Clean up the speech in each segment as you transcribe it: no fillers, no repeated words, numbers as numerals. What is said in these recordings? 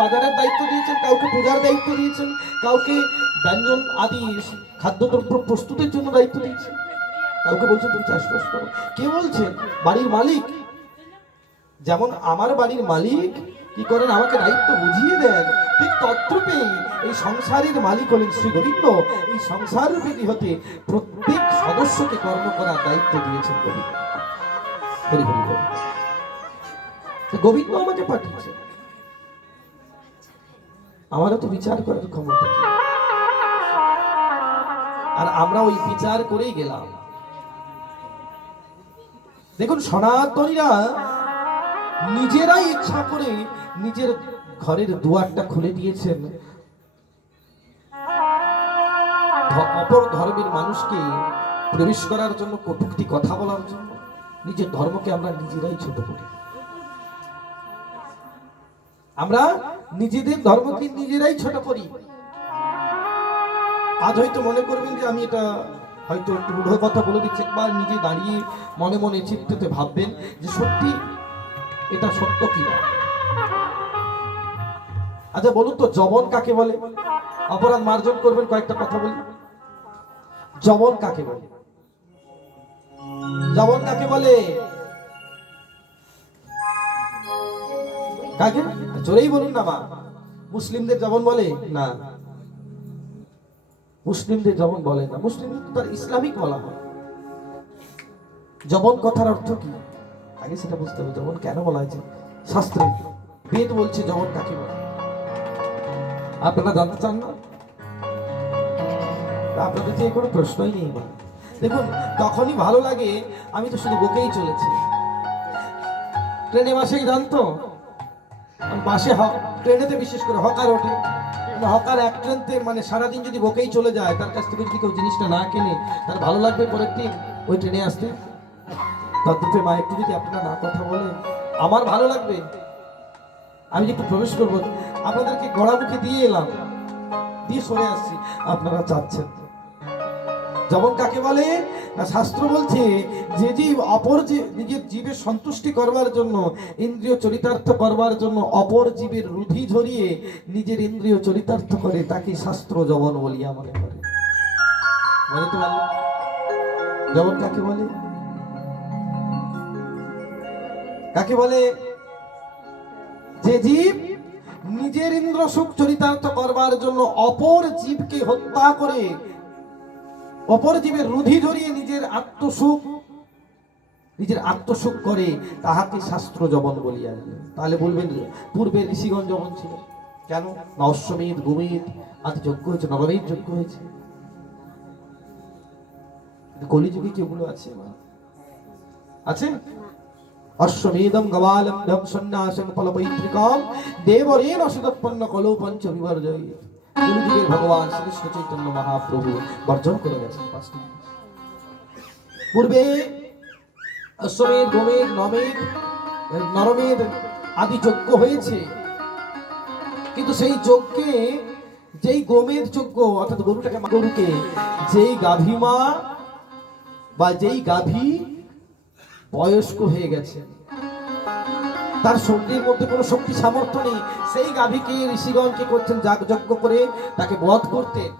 বাজারের দায়িত্ব দিয়েছেন, কাউকে পূজার দায়িত্ব দিয়েছেন, কাউকে ব্যঞ্জন আদি খাদ্যদ্রব্য প্রস্তুতের জন্য দায়িত্ব দিয়েছেন, কাউকে বলছেন তুমি চাষবাস করো। কে বলছেন? বাড়ির মালিক। যেমন আমার বাড়ির মালিক কি করেন, আমাকে দায়িত্ব বুঝিয়ে দেন, ঠিক তদ্রূপেই এই সংসারের মালিক হলেন শ্রী গোবিন্দ। এই সংসার রূপী গৃহতে প্রত্যেক সদস্যকে কর্ম করার দায়িত্ব দিয়েছেন গোবিন্দ। হরি হরি বল। গোবিন্দ আমাকে পাঠিয়েছে, আমারও তো বিচার করার ক্ষমতা, আর আমরা ওই বিচার করেই গেলাম। দেখুন, সনাতনীরা নিজেরাই ইচ্ছা করে নিজের ঘরের দুয়ারটা খুলে দিয়েছেন অপর ধর্মের মানুষকে প্রবেশ করার জন্য, কটূক্তি কথা বলার জন্য। নিজের ধর্মকে আমরা নিজেরাই ছোট করি, আমরা নিজেদের ধর্মকে নিজেরাই ছোট করি। আজ হয়তো মনে করবেন যে আমি এটা হয়তো একটু রূঢ় কথা বলে দিচ্ছি, একবার নিজে দাঁড়িয়ে মনে মনে চিত্ততে ভাববেন যে সত্যি এটা সত্য কিনা। আচ্ছা বলুন তো, জবন কাকে বলে? অপরাধ মার্জন করবেন, কয়েকটা কথা বলি। জবন কাকে বলে? জবন কাকে বলে? কাকে? জোরেই বলুন না মা। মুসলিমদের জবন বলে না, মুসলিমদের জবন বলে না, মুসলিমদের তার ইসলামিক বলা হয়। জবন কথার অর্থ কি আগে সেটা বুঝতে হবে। জবন কেন বলা হয়েছে? শাস্ত্রে বেদ বলছে জবন কাকে বলে। আপনারা জানতে চান না? আপনাদের যে কোনো প্রশ্নই নেই। দেখুন, তখনই ভালো লাগে, আমি তো শুধু বকেই চলেছি। ট্রেনে বাসেই জানতো, বাসে ট্রেনেতে বিশেষ করে হকার ওঠে, হকার এক ট্রেনতে মানে সারাদিন যদি বকেই চলে যায়, তার কাছ থেকে যদি কেউ জিনিসটা না কেনে, তার ভালো লাগবে পরের দিন ওই ট্রেনে আসতে? তদ্রূপে মা একটু যদি আপনারা না কথা বলেন, আমার ভালো লাগবে। আমি একটু প্রবেশ করবো, আপনাদেরকে গড়ামুখে দিয়ে এলাম, দিয়ে সরে আসছি, আপনারা চাচ্ছেন। যেমন কাকে বলে না, শাস্ত্র বলছে যে জীব অপর নিজের জীবের সন্তুষ্টি করবার জন্য, ইন্দ্রিয় চরিতার্থ করবার জন্য অপর জীবের রুধি ঝরিয়ে নিজের ইন্দ্রিয় চরিতার্থ করে, তাকে শাস্ত্র জবন বলিয়া মনে করে। বলে তো ভালো। জবন কাকে বলে? কাকে বলে? যে জীব নিজের ইন্দ্র সুখ চরিতার্থ করবার জন্য অপর জীবকে হত্যা করে, অপর জীবের রুধি ধরিয়ে নিজের আত্মসুখ করে, তাহাকে শাস্ত্র জবন বলিয়া। তাহলে বলবেন পূর্বে ঋষিগণ জবন ছিল কেন? না অশ্বমেধ গোমেধ আদি যজ্ঞ হয়েছে, নবমেধ যজ্ঞ হয়েছে। কলিযুগে কি ওগুলো আছে? আছে? অশ্বমেধম গবালম ধম সন্ন্যাসং ফলপৈত্রিকম দেবরেণ অসদৎপন্ন কলো পঞ্চ বিবর্জয়। কলিযুগের ভগবান শ্রীকৃষ্ণ চৈতন্য মহাপ্রভু বর্জন করে গেছেন পাঁচটি। পূর্বে অশ্বমেধ গোমেধ নমেধ নরমেধ আদি যজ্ঞ হয়েছে, কিন্তু সেই যজ্ঞে যেই গোমেধ যজ্ঞ অর্থাৎ গরুকে যেই গাভী মা বা যেই গাভী বয়স্ক হয়ে গেছে, তার শরীরের মধ্যে কোনো শক্তি সামর্থ্য নেই, সেই গাভীকে ঋষিগণ কি করছেন? যাগযজ্ঞ করে তাকে বধ করতেন,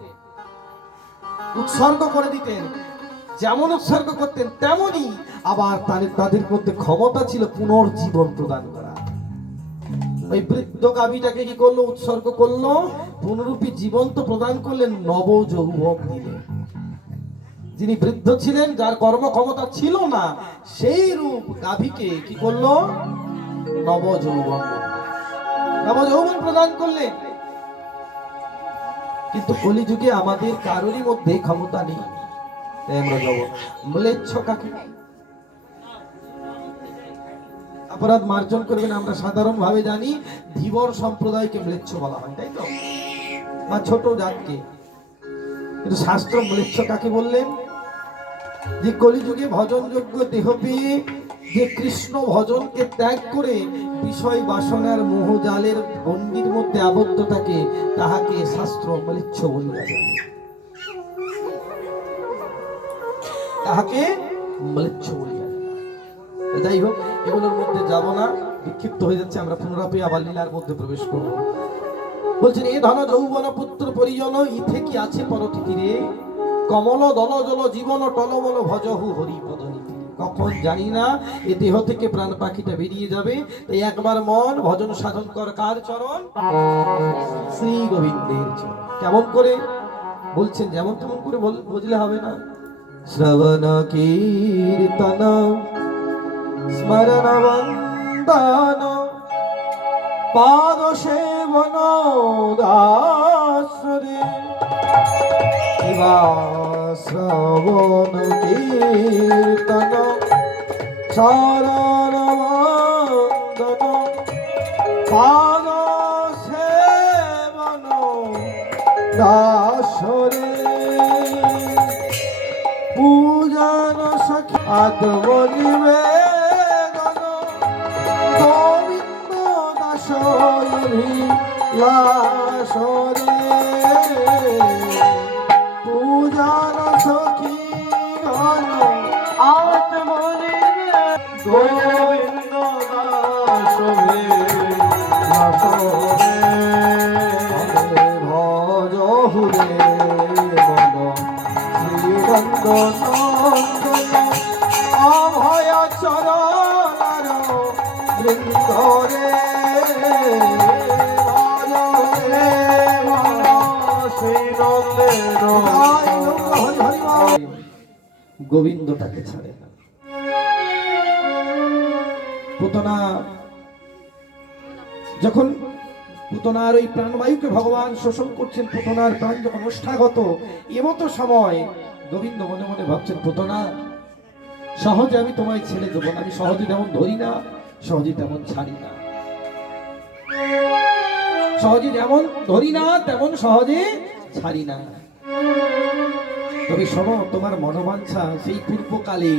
উৎসর্গ করে দিতেন। যেমন উৎসর্গ করতেন তেমনই আবার তাদের মধ্যে ক্ষমতা ছিল পুনর্জীবন প্রদান করা। ওই বৃদ্ধ গাভীটাকে কি করলো? উৎসর্গ করলো, পুনরূপী জীবন্ত প্রদান করলেন, নবযৌবন দিলেন। যিনি বৃদ্ধ ছিলেন, যার কর্ম ক্ষমতা ছিল না, সেই রূপ গাভীকে কি করলো? নবযৌবন প্রদান করলেন। কিন্তু কলিযুগে আমাদের কারোরই মধ্যে ক্ষমতা নেই। ম্লেচ্ছ কাকে? অপরাধ মার্জন করবেন, আমরা সাধারণ ভাবে জানি ধীবর সম্প্রদায়কে ম্লেচ্ছ বলা হয়, তাই তো, বা ছোট জাতকে। কিন্তু শাস্ত্র ম্লেচ্ছ কাকে বললেন? যে কলিযুগে ভজনযোগ্য দেহ পেয়ে যে কৃষ্ণ ভজনকে ত্যাগ করে বিষয় বাসনার মোহজালের গণ্ডির মধ্যে আবদ্ধ থাকে, তাহাকে শাস্ত্র ম্লেচ্ছ বলিয়া জানে। তাহাকে ম্লেচ্ছ বলিয়া। যাই হোক, এগুলোর মধ্যে যাব না। বিক্ষিপ্ত হয়ে যাচ্ছে, আমরা পুনরাপি আবার লীলার মধ্যে প্রবেশ করব। বলছেন, এ ধন যৌবন পুত্র পরিজন ইথে কি আছে পরতি তীরে, কমল দল জল জীবন টলমল ভজহু হরি পদনীতি। কখন জানি না এ দেহ থেকে প্রাণ পাখিটা বেরিয়ে যাবে, তাই একবার মন ভজন সাধন কর কার চরণ, শ্রী গোবিন্দের চরণ। কেমন করে বলছেন, যেমন তেমন করে বুঝলে হবে না। শ্রবণ কীর্তন স্মরণ বন্দন পাদ সেবন দাসরে, শ্রবণ কীর্তন শরণ বন্দন পাদ সেবন দাসরে, পূজন সখী আত্মনিবেদন গোবিন্দ দাস লাসরে, পূজন সখী আত্মনিবেদন গোবিন্দ দাস লাসরে, ভজ হুরে অভয় চরণার বৃন্দরে, গোবিন্দটাকে ছাড়ে না। পুতনা যখন পুতনার ওই প্রাণবায়ুকে ভগবান শোষণ করছেন, পুতনার প্রাণ যখন ওষ্ঠাগত, এমতো সময় গোবিন্দ মনে মনে ভাবছেন, পুতনা সহজে আমি তোমায় ছেড়ে দেবো না, আমি সহজে তেমন ধরি না, সহজে তেমন ছাড়ি না, সহজে যেমন ধরি না তেমন সহজে ছাড়ি না। তবে শোনো, তোমার মনোবাঞ্ছা সেই পূর্বকালে,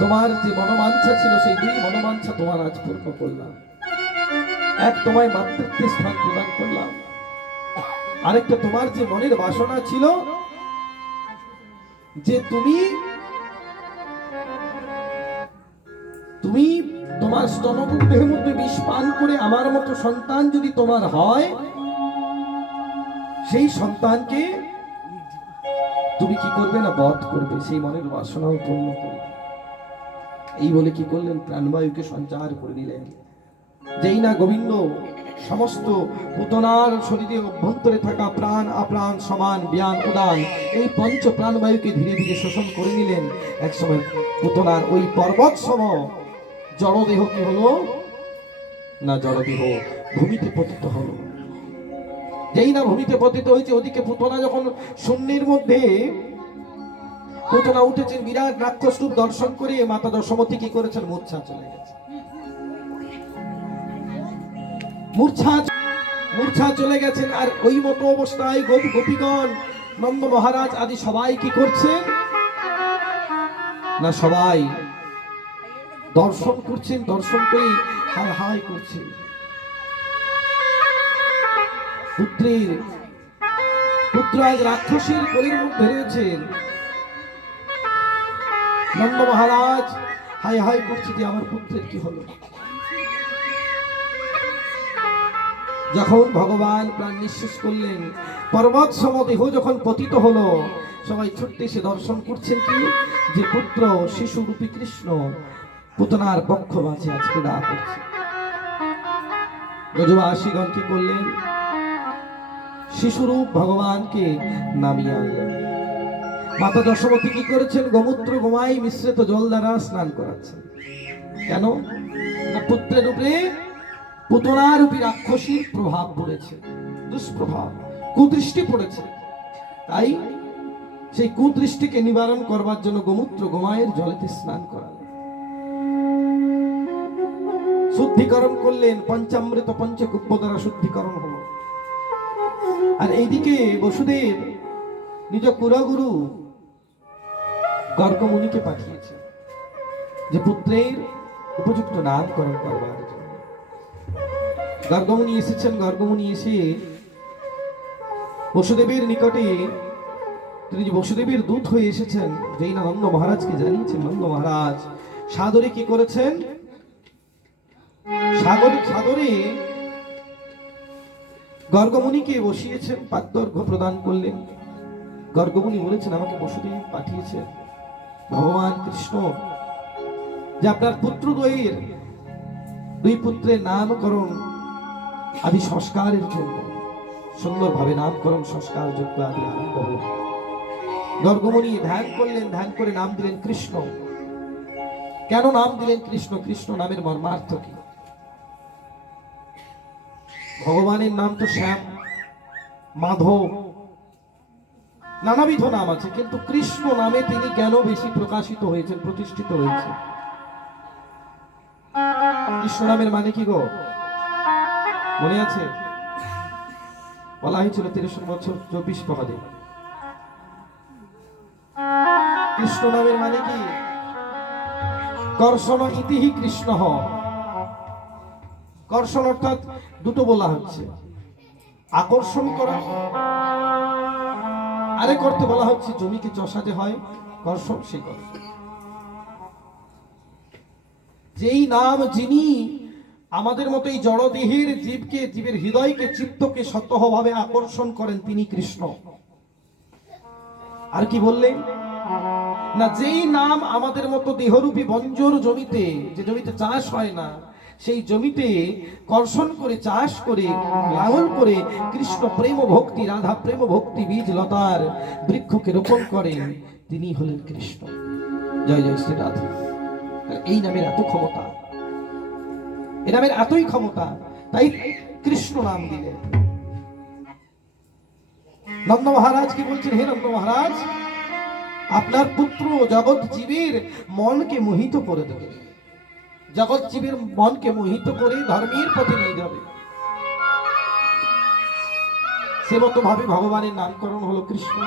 তোমার যে মনোবাঞ্ছা ছিল সেই দুই মনোবাঞ্ছা তোমার আজ পূর্ণ করলাম। এক, তোমায় মাতৃত্বের স্থান প্রদান করলাম, আরেকটা তোমার যে মনের বাসনা ছিল যে তুমি তোমার স্তনপুত্রের মধ্যে বিষ পান করে আমার মতো সন্তান যদি তোমার হয়, সেই সন্তানকে তুমি কি করবে না, বধ করবে, সেই মনের বাসনাও পূর্ণ করবে। এই বলে কি করলেন, প্রাণবায়ুকে সঞ্চার করে দিলেন। যেই না গোবিন্দ সমস্ত পুতনার শরীরে অভ্যন্তরে থাকা প্রাণ আপ্রাণ সমান জ্ঞান উদান এই পঞ্চ প্রাণবায়ুকে ধীরে ধীরে শোষণ করে নিলেন, একসময় পুতনার ওই পর্বত সম জড়দেহ কি হলো না, জড়দেহ ভূমিতে পতিত হলো। যেই না ভূমিতে পতিত হয়েছে, ওদিকে পুতনা যখন শূন্যের মধ্যে পুতনা উঠেছেন, বিরাট রাক্ষস রূপ দর্শন করে মাতা দশমতী কি করেছেন, মূর্ছা চলে গেছে। মূর্ছা চলে গেছেন। আর ওই মতো অবস্থায় গোপীগণ, নন্দ মহারাজ আদি সবাই কি করছেন না, সবাই দর্শন করছেন, দর্শন করে হায় হায় করছে। পুত্র আজ রাক্ষসীর কোলের মধ্যে রয়েছেন, নন্দ মহারাজ হায় হায় করছে যে আমার পুত্রের কি হলো। যখন ভগবান প্রাণ নিঃশেষ করলেন, পর্বত সমদেহ যখন পতিত হলো, সবাই ছুটতে এসে দর্শন করছেন কি, যে পুত্র শিশু রূপী কৃষ্ণ পুতনার পক্ষ মাঝে আজকে দা করছে। ব্রজবাসীগণ কি করলেন, শিশুরূপ ভগবানকে নামিয়ে আনলেন। মাতা দশমতী কি করেছেন, গোমূত্র গোমাই মিশ্রিত জল দ্বারা স্নান করাচ্ছেন। কেন না, পুত্রের উপরে পুতনারূপী রাক্ষসীর প্রভাব পড়েছে, দুষ্প্রভাব, কুদৃষ্টি পড়েছে। তাই সেই কুদৃষ্টিকে নিবারণ করবার জন্য গোমূত্র গোমায়ের জলেতে স্নান করালেন, শুদ্ধিকরণ করলেন, পঞ্চামৃত পঞ্চকুব্য দ্বারা শুদ্ধিকরণ হলো। আর এইদিকে বসুদেব নিজ কুলগুরু গর্গমুনিকে পাঠিয়েছে যে পুত্রের উপযুক্ত নামকরণ করবার জন্য। গর্গমুনি এসেছেন। গর্গমুনি এসে বসুদেবের নিকটে, তিনি যে বসুদেবের দূত হয়ে এসেছেন, যেই না নন্দ মহারাজকে জানিয়েছেন। নন্দ মহারাজ সাদরে কি করেছেন, সাগরে গর্গমুনিকে বসিয়েছেন, পাদ্যর্ঘ্য প্রদান করলেন। গর্গমুনি বলেছেন, আমাকে বসুদেব পাঠিয়েছেন ভগবান কৃষ্ণ যে আপনার পুত্রদ্বয়ের দুই পুত্রের নামকরণ আদি সংস্কারের জন্য সুন্দরভাবে নামকরণ সংস্কার যোগ্য আদি আরম্ভ হল। গর্গমুনি ধ্যান করলেন, ধ্যান করে নাম দিলেন কৃষ্ণ। কেন নাম দিলেন কৃষ্ণ? কৃষ্ণ নামের মর্মার্থ কি? ভগবানের নাম তো শ্যাম, মাধব, নানাবিধ নাম আছে, কিন্তু কৃষ্ণ নামে তিনি কেন বেশি প্রকাশিত হয়েছেন, প্রতিষ্ঠিত হয়েছে? কৃষ্ণ নামের মানে কি গো, মনে আছে? বলা হয়েছিল 63 বছর 24 পদে। কৃষ্ণ নামের মানে কি? কর্ষণ ইতিহি কৃষ্ণ। কর্ষণ অর্থাৎ দুটো বলা হচ্ছে, আকর্ষণ করা, আরেক অর্থে বলা হচ্ছে জমিকে চষাতে হয় কর্ষণ, সেই কর্ষণ। যেই নাম যিনি আমাদের মতো এই জড়দেহের জীবকে, জীবের হৃদয়কে, চিত্তকে স্বতঃভাবে আকর্ষণ করেন, তিনি কৃষ্ণ। আর কি বললেন না, যেই নাম আমাদের মতো দেহরূপী বঞ্জর জমিতে, যে জমিতে চাষ হয় না, সেই জমিতে কর্ষণ করে, চাষ করে, লালন করে কৃষ্ণ প্রেম ভক্তি, রাধা প্রেম ভক্তি বীজ লতার বৃক্ষকে রোপণ করেন, তিনি হলেন কৃষ্ণ। জয় জয় শ্রী রাধা। এই নামের এত ক্ষমতা, এই নামের এতই ক্ষমতা, তাই কৃষ্ণ নাম দিলেন। নন্দ মহারাজ কি বলছেন? হে নন্দ মহারাজ, আপনার পুত্র জগৎ জীবের মনকে মোহিত করে দেবে, জগৎ জীবের মনকে মোহিত করে ধর্মের পথে নিয়ে যাবে। সে মতো ভাবে ভগবানের নামকরণ হলো কৃষ্ণ।